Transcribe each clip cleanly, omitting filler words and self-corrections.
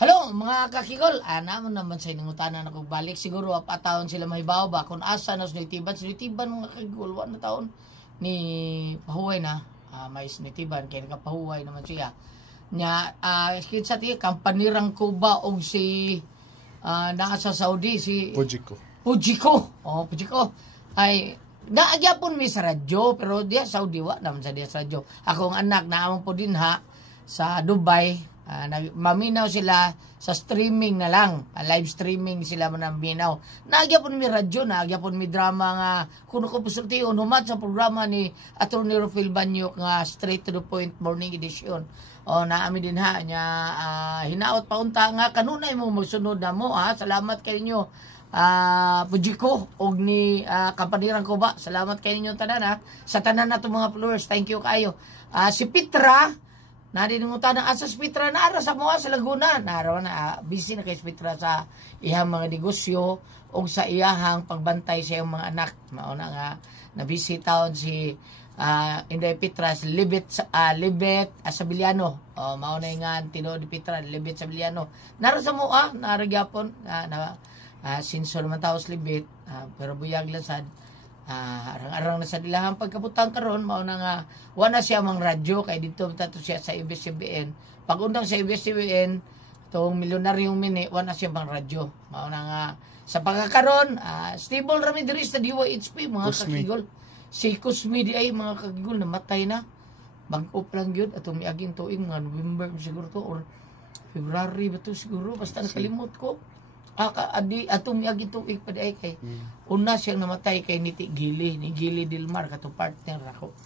Hello mga kakigol, naman naman sa inungutanan ako balik siguro taon sila mahibaw ba kung asa na sunitiban mga kakigol na taon ni pahuway na may sunitiban kaya nakapahuway naman siya nya kinsa ti kampanirang Cuba og si naa sa Saudi si Fujiko ay naagyapon mi sa radyo pero diya Saudi wa naman sa diya sa radyo akong anak naamon po din ha sa Dubai. Maminaw sila sa streaming na lang. Live streaming sila minaw. Nagyapon mi radyo, nagyapon mi drama nga kuno ko pusulti humat sa programa ni Attorney Rufil Banyok nga Straight to the Point Morning Edition. O naami din ha nya hinaot pa unta nga kanunay mo magsunod na mo ha. Salamat kay inyo. Fujiko og ni kampanirang ko ba. Salamat kay inyo tanan ha. Sa tanan nato mga followers, thank you kayo. Si Petra nadinungutan na asa Spitra na ara sa mga sa Laguna. Naraw na busy na kay Spitra sa iyang mga negosyo o sa iyahang pagbantay sa iyang mga anak. Mauna nga na busy taon si Inday Petra sa Libet Sabiliano. Mauna nga tino di Petra Libet Sabiliano. Nara sa mga naragyapon sinsor man tao sa Libet pero buyag lang sad. Arang-arang na sa dilahang pagkabutang karon mao na nga wala siya mang radyo kay dito tato siya sa ABS-CBN. Pag-undang sa ABS-CBN tong milyonaryong mini wala siya mang radyo. Mao na nga sa pagkakaron stable rami diri sa DYHP mga kakigol. Si Kusmi di ay mga kakigol namatay na. Bangkop lang gyud atong miaging tuig mga November siguro to or February ba to siguro basta nakalimot ko. Atong miagi tuig pa di kay una siyang namatay kay ni Gili Dilmar kato partner ako.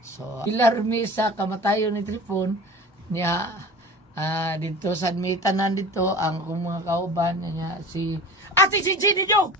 So ilar mi sa kamatayon ni Tripon niya dito sa tanan dito ang kung mga kauban niya si Ate Cici ninyo.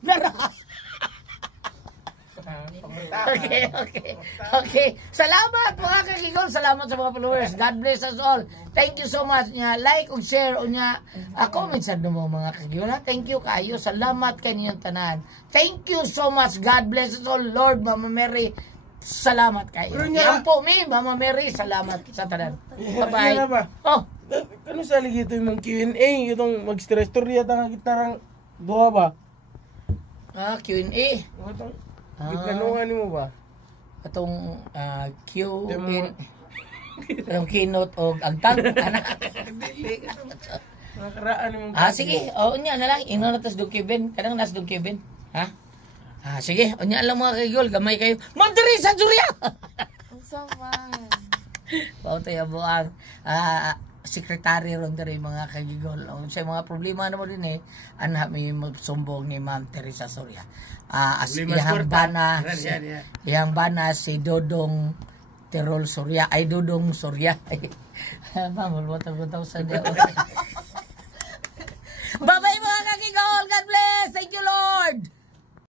Okay. Salamat mga kakigol. Salamat sa mga followers. God bless us all. Thank you so much niya. Like ug share o niya. Comment sa mo mga kakigol. Thank you kayo. Salamat kaninyong tanan. Thank you so much. God bless us all. Lord, Mama Mary, salamat kayo. Yan po mi, Mama Mary, salamat sa tanan. Bye-bye. Oh. Ano sa ligito yung Q&A? Itong mag-stress-story yata nga gitarang buha ba? Q&A. Giplanungan mo ba? Atong Q&A. Atong keynote o agtang. Nakaraan mo. Sige. Unya na lang. Ino na tas Dong Kevin. Kadang nas Dong Kevin. Ha? Sige. Unya lang mga kagol. Gamay kayo. Mandiri sa Surya! Ang sama. Pauto yung buang sekretary ron dari mga kagigol. Sa mga problema na mo din anak may magsumbong ni Ma'am Teresa Surya. Yang bana si Dodong Tirol Surya. Ay Dodong Surya. Ma'am, butang-butang sa diya. Bye-bye mga kagigol. God bless. Thank you Lord.